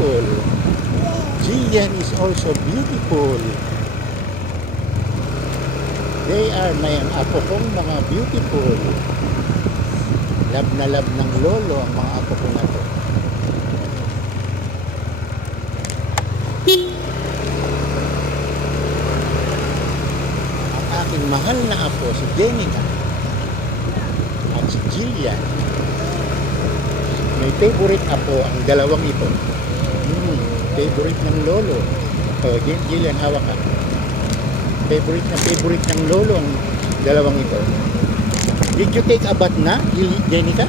beautiful. Jillian is also beautiful. They are na yung apo kong mga beautiful. Love na love ng lolo ang mga apo ko na to. Ang aking mahal na apo si Jenica at si Jillian. May favorite apo ang dalawang ito. Favorite ng lolo. Jillian, hawak ka. Favorite ng lolo ang dalawang ito. Did you take a bath na, Jenica?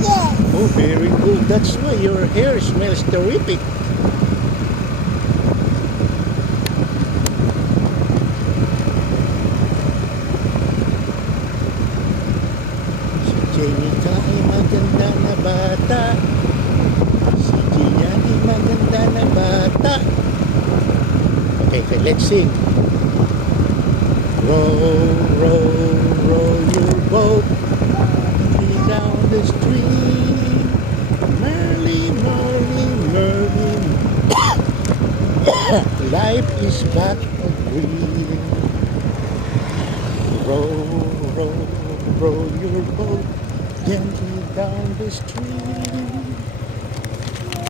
Yes. Oh, very good. That's why your hair smells terrific. Si Jenica ay maganda na bata. Si Jillian ay maganda na bata. Okay, let's sing. Row, row, row your boat down the stream. Merrily, merrily, merrily. Life is but a dream. Row, row, row your boat gently down the stream.